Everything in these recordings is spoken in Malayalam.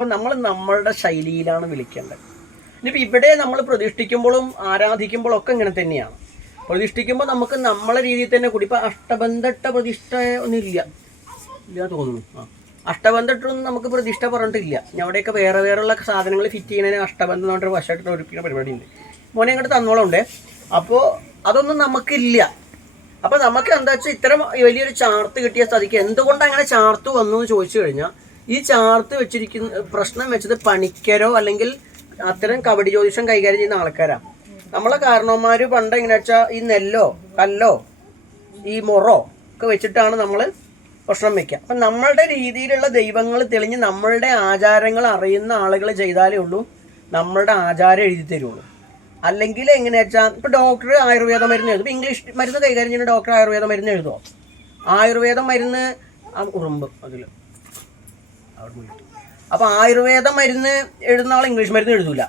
അപ്പം നമ്മൾ നമ്മളുടെ ശൈലിയിലാണ് വിളിക്കേണ്ടത്. ഇനിയിപ്പോൾ ഇവിടെ നമ്മൾ പ്രതിഷ്ഠിക്കുമ്പോഴും ആരാധിക്കുമ്പോഴും ഒക്കെ ഇങ്ങനെ തന്നെയാണ്. പ്രതിഷ്ഠിക്കുമ്പോൾ നമുക്ക് നമ്മളെ രീതിയിൽ തന്നെ കൂടി. ഇപ്പം അഷ്ടബന്ധട്ട പ്രതിഷ്ഠ ഒന്നും ഇല്ല. തോന്നുന്നു. ആ. അഷ്ടബന്ധട്ടൊന്നും നമുക്ക് പ്രതിഷ്ഠ പറഞ്ഞിട്ടില്ല. ഞങ്ങളുടെയൊക്കെ വേറെ വേറെയുള്ള സാധനങ്ങൾ ഫിറ്റ് ചെയ്യുന്നതിന് അഷ്ടബന്ധം എന്ന് പറഞ്ഞിട്ട് വശമായിട്ട് പരിപാടി ഉണ്ട് മോനെ അങ്ങോട്ട് തന്നോളുണ്ട്. അപ്പോൾ അതൊന്നും നമുക്കില്ല. അപ്പോൾ നമുക്ക് എന്താ വെച്ചാൽ ഇത്തരം വലിയൊരു ചാർത്ത് കിട്ടിയ സ്ഥിതിക്ക് എന്തുകൊണ്ട് അങ്ങനെ ചാർത്ത് വന്നു എന്ന് ചോദിച്ചു കഴിഞ്ഞാൽ ഈ ചാർത്ത് വെച്ചിരിക്കുന്ന പ്രശ്നം വെച്ചത് പണിക്കരോ അല്ലെങ്കിൽ അത്തരം കബഡി ജ്യോതിഷം കൈകാര്യം ചെയ്യുന്ന ആൾക്കാരാ. നമ്മളെ കാരണവന്മാർ പണ്ട് എങ്ങനെ വെച്ചാൽ ഈ നെല്ലോ കല്ലോ ഈ മുറോ ഒക്കെ വെച്ചിട്ടാണ് നമ്മൾ ഭക്ഷണം വെക്കുക അപ്പം നമ്മളുടെ രീതിയിലുള്ള ദൈവങ്ങൾ തെളിഞ്ഞ് നമ്മളുടെ ആചാരങ്ങൾ അറിയുന്ന ആളുകൾ ചെയ്താലേ ഉള്ളൂ നമ്മളുടെ ആചാരം എഴുതി തരുള്ളൂ. അല്ലെങ്കിൽ എങ്ങനെയാ വെച്ചാൽ ഇപ്പം ഡോക്ടർ ആയുർവേദ മരുന്ന് എഴുതും. ഇംഗ്ലീഷ് മരുന്ന് കൈകാര്യം ചെയ്യുന്ന ഡോക്ടർ ആയുർവേദ മരുന്ന് എഴുതുമോ ആയുർവേദ മരുന്ന് ഉറുമ്പ് അതിൽ അപ്പോൾ ആയുർവേദ മരുന്ന് എഴുതുന്ന ആൾ ഇംഗ്ലീഷ് മരുന്ന് എഴുതൂല.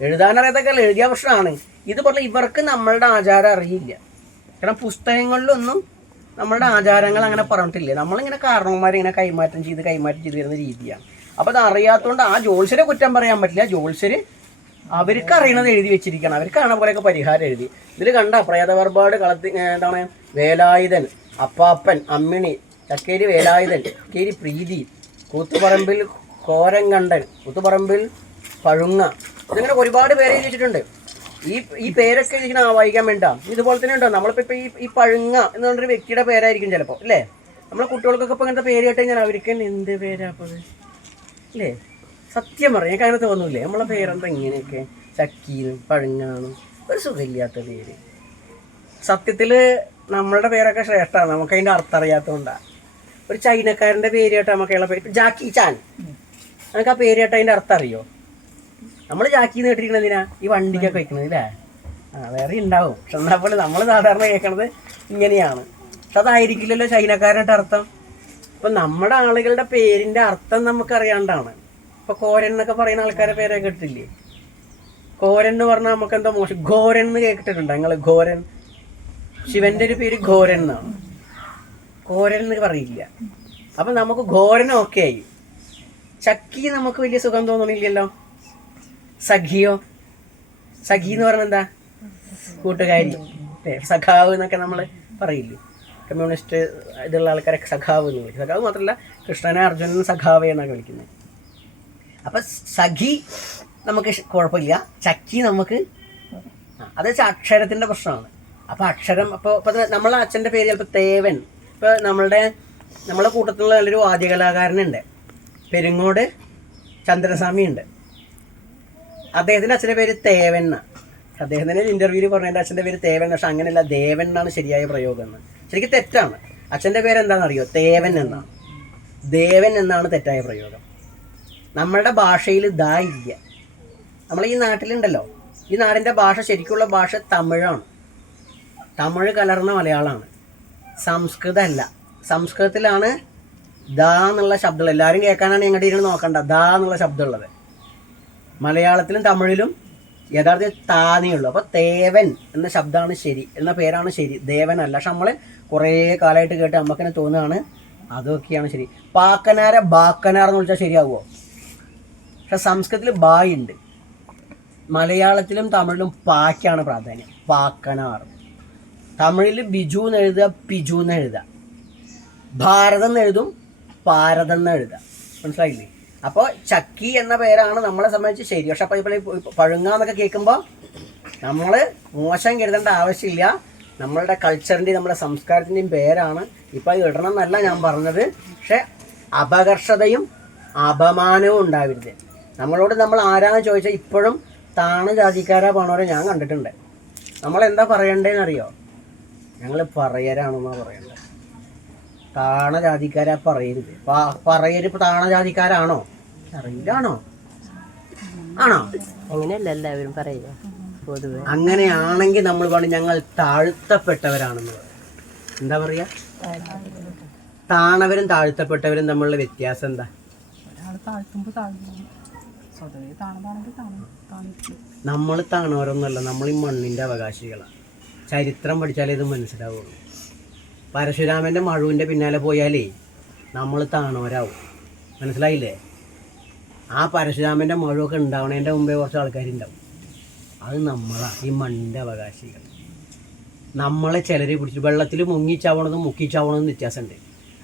എഴുതാനറിയാതൊക്കെ എഴുതിയ പ്രശ്നമാണ് ഇത് പറഞ്ഞാൽ ഇവർക്ക് നമ്മളുടെ ആചാരം അറിയില്ല. കാരണം പുസ്തകങ്ങളിലൊന്നും നമ്മളുടെ ആചാരങ്ങൾ അങ്ങനെ പറഞ്ഞിട്ടില്ല. നമ്മളിങ്ങനെ കാരണവന്മാരെ ഇങ്ങനെ കൈമാറ്റം ചെയ്ത് കൈമാറ്റം ചെയ്ത് വരുന്ന രീതിയാണ്. അപ്പോൾ അത് അറിയാത്തതുകൊണ്ട് ആ ജോത്സ്യരെ കുറ്റം പറയാൻ പറ്റില്ല. ജോൽസര് അവർക്ക് അറിയണത് എഴുതി വെച്ചിരിക്കണം. അവർക്കാണ് പോലെയൊക്കെ പരിഹാരം എഴുതി. ഇതിൽ കണ്ട പ്രേതവർപാട് കളത്തി എന്താണ്? വേലായുധൻ അപ്പാപ്പൻ അമ്മിണി ചക്കേരി വേലായുധൻ ചക്കേരി പ്രീതി കൂത്തുപറമ്പിൽ കോരങ്കണ്ടൻ കൂത്തുപറമ്പിൽ പഴുങ്ങ ഇതിങ്ങനെ ഒരുപാട് പേര് എഴുതിയിട്ടുണ്ട്. ഈ ഈ പേരൊക്കെ എഴുതിക്കണ വായിക്കാൻ വേണ്ട ഇതുപോലെ തന്നെ ഉണ്ടോ? നമ്മളിപ്പോൾ ഇപ്പോൾ ഈ ഈ പഴുങ്ങ എന്ന് പറഞ്ഞൊരു വ്യക്തിയുടെ പേരായിരിക്കും ചിലപ്പോൾ അല്ലേ? നമ്മളെ കുട്ടികൾക്കൊക്കെ ഇപ്പോൾ ഇങ്ങനത്തെ പേര് കേട്ട് കഴിഞ്ഞാൽ അവർക്ക് എന്ത് പേരാ അപ്പോൾ അത്? അല്ലേ? സത്യം പറയാം എനിക്ക് അങ്ങനെ തോന്നൂലേ നമ്മളെ പേരെന്താ ഇങ്ങനെയൊക്കെ? ചക്കീനും പഴുങ്ങാനും ഒരു സുഖമില്ലാത്ത പേര്. സത്യത്തിൽ നമ്മളുടെ പേരൊക്കെ ശ്രേഷ്ഠമാണ് നമുക്കതിന്റെ അർത്ഥം അറിയാത്തതുകൊണ്ടാണ് ഒരു ചൈനക്കാരന്റെ പേര് കേട്ടോ നമുക്ക് ജാക്കി ചാൻ. നമുക്ക് ആ പേര് കേട്ടോ അതിന്റെ അർത്ഥം അറിയോ? നമ്മൾ ജാക്കി എന്ന് കേട്ടിരിക്കണത് എന്തിനാ? ഈ വണ്ടിക്കൊക്കെ വെക്കണത് അല്ലേ ആ വേറെ ഉണ്ടാവും പക്ഷെ എന്നാൽ പോലെ നമ്മൾ സാധാരണ കേൾക്കണത് ഇങ്ങനെയാണ്. പക്ഷെ അതായിരിക്കില്ലല്ലോ ചൈനക്കാരന്റെ അർത്ഥം. ഇപ്പം നമ്മുടെ ആളുകളുടെ പേരിന്റെ അർത്ഥം നമുക്കറിയാണ്ടാണ്. ഇപ്പൊ കോരൻ എന്നൊക്കെ പറയുന്ന ആൾക്കാരെ പേരെ കേട്ടിട്ടില്ലേ? കോരൻ എന്ന് പറഞ്ഞാൽ നമുക്ക് എന്തോ മോശം. ഘോരൻ എന്ന് കേട്ടിട്ടുണ്ടോ? നിങ്ങൾ ഘോരൻ ശിവന്റെ ഒരു പേര് ഘോരൻ എന്നാണ്. കോരൻ എന്ന് പറയില്ല. അപ്പൊ നമുക്ക് ഘോരൻ ഓക്കെ ആയി. ചക്കി നമുക്ക് വലിയ സുഖം തോന്നുന്നില്ലല്ലോ സഖിയോ? സഖി എന്ന് പറഞ്ഞ എന്താ? കൂട്ടുകാരി. സഖാവ് എന്നൊക്കെ നമ്മൾ പറയില്ലേ? കമ്മ്യൂണിസ്റ്റ് ഇതുള്ള ആൾക്കാരൊക്കെ സഖാവ് എന്ന് വിളിക്കും. സഖാവ് മാത്രമല്ല കൃഷ്ണനെ അർജുനൻ സഖാവ് എന്നാണ് വിളിക്കുന്നത്. അപ്പൊ സഖി നമുക്ക് കുഴപ്പമില്ല. ചക്കി നമുക്ക് അത് അക്ഷരത്തിന്റെ പ്രശ്നമാണ്. അപ്പൊ അക്ഷരം അപ്പോൾ നമ്മളെ അച്ഛന്റെ പേര് ചിലപ്പോൾ തേവൻ. ഇപ്പൊ നമ്മളുടെ നമ്മളെ കൂട്ടത്തിലുള്ള നല്ലൊരു വാദ്യകലാകാരനുണ്ട്. പെരുങ്ങോട് ചന്ദ്രസ്വാമി ഉണ്ട് അദ്ദേഹത്തിന്റെ അച്ഛന്റെ പേര് തേവണ്ണ. ഇന്റർവ്യൂവിൽ പറഞ്ഞ എന്റെ അച്ഛന്റെ പേര് തേവണ്ണ പക്ഷെ അങ്ങനെയല്ല ദേവൻ ശരിയായ പ്രയോഗം എന്ന് ശരിക്കും തെറ്റാണ്. അച്ഛന്റെ പേര് എന്താണെന്ന് അറിയോ തേവൻ എന്നാണ് ദേവൻ എന്നാണ് തെറ്റായ പ്രയോഗം. നമ്മളുടെ ഭാഷയിൽ ദാ ഇല്ല. നമ്മൾ ഈ നാട്ടിലുണ്ടല്ലോ. ഈ നാടിന്റെ ഭാഷ ശരിക്കുള്ള ഭാഷ തമിഴാണ്. തമിഴ് കലർന്ന മലയാളമാണ്. സംസ്കൃതമല്ല സംസ്കൃതത്തിലാണ് ദ എന്നുള്ള ശബ്ദമുള്ളത് എല്ലാവരും കേൾക്കാനാണ് ഞങ്ങളുടെ ഇരുന്ന് നോക്കണ്ട. ദ എന്നുള്ള ശബ്ദമുള്ളത് മലയാളത്തിലും തമിഴിലും യഥാർത്ഥത്തിൽ താനേ ഉള്ളൂ. അപ്പോൾ തേവൻ എന്ന ശബ്ദമാണ് ശരി. എന്ന പേരാണ് ശരി. ദേവനല്ല പക്ഷെ നമ്മൾ കുറേ കാലമായിട്ട് കേട്ട് നമുക്കെന്നെ തോന്നുകയാണ് അതൊക്കെയാണ് ശരി. പാക്കനാര ബാക്കനാർ എന്ന് വിളിച്ചാൽ ശരിയാവുമോ പക്ഷെ സംസ്കൃതത്തിൽ ബായ് ഉണ്ട് മലയാളത്തിലും തമിഴിലും പാക്കാണ് പ്രാധാന്യം. പാക്കനാർ. തമിഴിൽ ബിജു എന്ന് എഴുതുക പിജു എന്ന് എഴുതുക. ഭാരതം എന്ന് എഴുതും ഭാരതം എന്ന് എഴുതുക. മനസ്സിലായില്ലേ? അപ്പോൾ ചക്കി എന്ന പേരാണ് നമ്മളെ സംബന്ധിച്ച് ശരി. പക്ഷെ അപ്പോൾ ഇപ്പോൾ പഴുങ്ങാന്നൊക്കെ കേൾക്കുമ്പോൾ നമ്മൾ മോശം കരുതേണ്ട ആവശ്യമില്ല. നമ്മളുടെ കൾച്ചറിന്റെയും നമ്മുടെ സംസ്കാരത്തിന്റെയും പേരാണ്. ഇപ്പോൾ ഇടണം എന്നല്ല ഞാൻ പറഞ്ഞത്. പക്ഷെ അപകർഷതയും അപമാനവും ഉണ്ടാവരുത്. നമ്മളോട് നമ്മൾ ആരാന്ന് ചോദിച്ചാൽ ഇപ്പോഴും താണ ജാതിക്കാരാ പോണവരെ ഞാൻ കണ്ടിട്ടുണ്ട്. നമ്മൾ എന്താ പറയണ്ടേന്ന് അറിയോ ഞങ്ങൾ പറയരാണെന്നാ പറയണ്ടത് താണ ജാതിക്കാരാ പറയരുത്. പറയരു താണ ജാതിക്കാരാണോ? അറിയില്ലാണോ? ആണോ? അങ്ങനെയല്ല എല്ലാവരും പറയുക പൊതുവെ. അങ്ങനെയാണെങ്കിൽ നമ്മൾ പറഞ്ഞു ഞങ്ങൾ താഴ്ത്തപ്പെട്ടവരാണെന്ന് പറയും. എന്താ പറയാ? താണവരും താഴ്ത്തപ്പെട്ടവരും തമ്മിലുള്ള വ്യത്യാസം എന്താ? നമ്മൾ താണവരൊന്നുമല്ല നമ്മൾ ഈ മണ്ണിന്റെ അവകാശികളാണ് ചരിത്രം പഠിച്ചാലേ ഇത് മനസ്സിലാവുള്ളൂ. പരശുരാമന്റെ മഴുവിന്റെ പിന്നാലെ പോയാലേ നമ്മൾ താണവരാവും. മനസ്സിലായില്ലേ? ആ പരശുരാമന്റെ മഴുവൊക്കെ ഉണ്ടാവണതിന്റെ മുമ്പേ കുറച്ച് ആൾക്കാരുണ്ടാവും. അത് നമ്മളാണ് ഈ മണ്ണിന്റെ അവകാശികൾ. നമ്മളെ ചിലരെ പിടിച്ച് വെള്ളത്തിൽ മുങ്ങിച്ചാവണതും മുക്കിച്ചാവണതും വ്യത്യാസമുണ്ട്.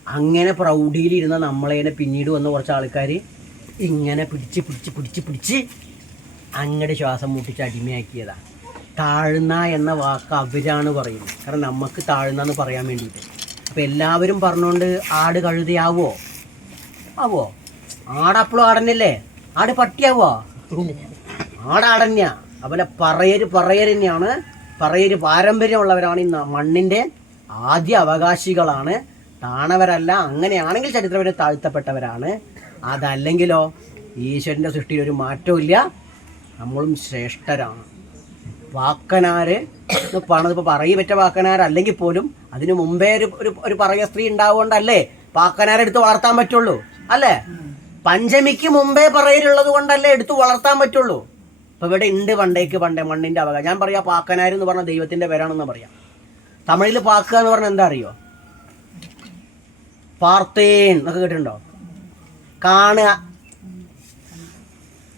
അങ്ങനെ പ്രൗഢിയിലിരുന്ന നമ്മളതിനെ പിന്നീട് വന്ന കുറച്ച് ആൾക്കാർ ഇങ്ങനെ പിടിച്ച് പിടിച്ച് പിടിച്ച് പിടിച്ച് അങ്ങടെ ശ്വാസം മുട്ടിച്ച് അടിമയാക്കിയതാ. താഴ്ന്ന എന്ന വാക്ക് അവരാണ് പറയുന്നത് കാരണം നമുക്ക് താഴ്ന്ന എന്ന് പറയാൻ വേണ്ടിയിട്ട്. അപ്പോൾ എല്ലാവരും പറഞ്ഞുകൊണ്ട് ആട് കഴുതിയാവോ? ആവോ? ആടപ്പോഴും ആടന്നല്ലേ ആട് പട്ടിയാവോ? ആടാടന്യ. അതുപോലെ പറയര് പറയര് തന്നെയാണ്. പറയര് പാരമ്പര്യമുള്ളവരാണ് ഈ മണ്ണിന്റെ ആദ്യ അവകാശികളാണ്. താണവരല്ല അങ്ങനെയാണെങ്കിൽ ചരിത്രപരം താഴ്ത്തപ്പെട്ടവരാണ്. അതല്ലെങ്കിലോ ഈശ്വരന്റെ സൃഷ്ടിയിൽ ഒരു മാറ്റവും നമ്മളും ശ്രേഷ്ഠരാണ്. വാക്കനാര് എന്ന് പറഞ്ഞത് ഇപ്പോൾ പറയി പറ്റ വാക്കനാരല്ലെങ്കിൽ പോലും അതിനു മുമ്പേ ഒരു ഒരു പറയ സ്ത്രീ ഉണ്ടാവുകൊണ്ടല്ലേ വാക്കനാരെടുത്ത് വളർത്താൻ പറ്റുള്ളൂ അല്ലേ? പഞ്ചമിക്ക് മുമ്പേ പറയലുള്ളത് കൊണ്ടല്ലേ എടുത്ത് വളർത്താൻ പറ്റുള്ളൂ. ഇപ്പൊ ഇവിടെ ഉണ്ട് പണ്ടേക്ക് പണ്ടേ മണ്ണിന്റെ അവകാശം. ഞാൻ പറയാ പാക്കനാർ എന്ന് പറഞ്ഞ ദൈവത്തിന്റെ പേരാണെന്ന് പറയാം. തമിഴിൽ പാക്ക എന്ന് പറഞ്ഞാൽ എന്താ അറിയോ? പാർത്തേൻ എന്നൊക്കെ കേട്ടിട്ടുണ്ടോ? കാണുക.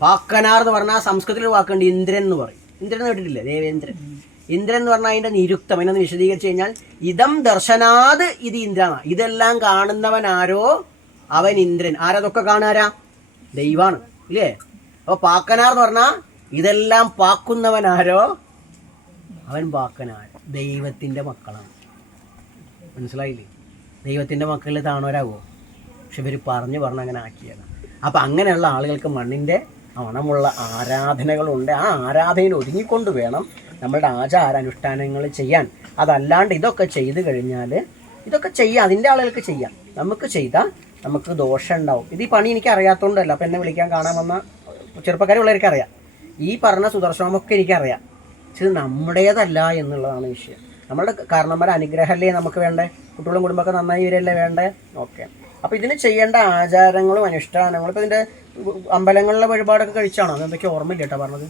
പാക്കനാർ എന്ന് പറഞ്ഞാൽ സംസ്കൃതത്തിൽ വാക്കുണ്ട് ഇന്ദ്രൻ എന്ന് പറയും. ഇന്ദ്രൻ കേട്ടിട്ടില്ല ദേവേന്ദ്രൻ. ഇന്ദ്രൻ എന്ന് പറഞ്ഞാൽ അതിന്റെ നിരുക്തം. അതിനൊന്ന് വിശദീകരിച്ചു കഴിഞ്ഞാൽ ഇതം ദർശനാത് ഇത് ഇന്ദ്രന. ഇതെല്ലാം കാണുന്നവൻ ആരോ? അവൻ ഇന്ദ്രൻ. ആരതൊക്കെ കാണാരാ ദൈവാണ്. ഇല്ലേ? അപ്പൊ പാക്കനാർ എന്ന് പറഞ്ഞാൽ ഇതെല്ലാം പാക്കുന്നവൻ ആരോ? അവൻ പാക്കനാർ. ദൈവത്തിന്റെ മക്കളാണ്. മനസ്സിലായില്ലേ? ദൈവത്തിന്റെ മക്കളിൽ താണവരാകുമോ പക്ഷെ ഇവർ പറഞ്ഞു പറഞ്ഞ് അങ്ങനെ ആക്കിയതാണ് അപ്പം അങ്ങനെയുള്ള ആളുകൾക്ക് മണ്ണിന്റെ മണമുള്ള ആരാധനകളുണ്ട്. ആ ആരാധനയിൽ ഒരുങ്ങിക്കൊണ്ട് വേണം നമ്മളുടെ ആചാരാനുഷ്ഠാനങ്ങൾ ചെയ്യാൻ. അതല്ലാണ്ട് ഇതൊക്കെ ചെയ്തു കഴിഞ്ഞാൽ ഇതൊക്കെ ചെയ്യാം അതിന്റെ ആളുകൾക്ക് ചെയ്യാം. നമുക്ക് ചെയ്താൽ നമുക്ക് ദോഷം ഉണ്ടാവും. ഇത് ഈ പണി എനിക്ക് അറിയാത്തതുകൊണ്ടല്ല അപ്പം എന്നെ വിളിക്കാൻ കാണാൻ വന്ന ചെറുപ്പക്കാരുള്ളവർക്ക് അറിയാം. ഈ പറഞ്ഞ സുദർശനമൊക്കെ എനിക്കറിയാം. ഇത് നമ്മുടേതല്ല എന്നുള്ളതാണ് വിഷയം. നമ്മുടെ കാരണന്മാരെ അനുഗ്രഹമല്ലേ നമുക്ക് വേണ്ടേ? കുട്ടികളും കുടുംബമൊക്കെ നന്നായി വരല്ലേ വേണ്ടേ? ഓക്കെ. അപ്പോൾ ഇതിന് ചെയ്യേണ്ട ആചാരങ്ങളും അനുഷ്ഠാനങ്ങളും ഇപ്പോൾ ഇതിന്റെ അമ്പലങ്ങളിലെ വഴിപാടൊക്കെ കഴിച്ചാണോ? അതെന്തൊക്കെ ഓർമ്മയില്ല കേട്ടോ പറഞ്ഞത്?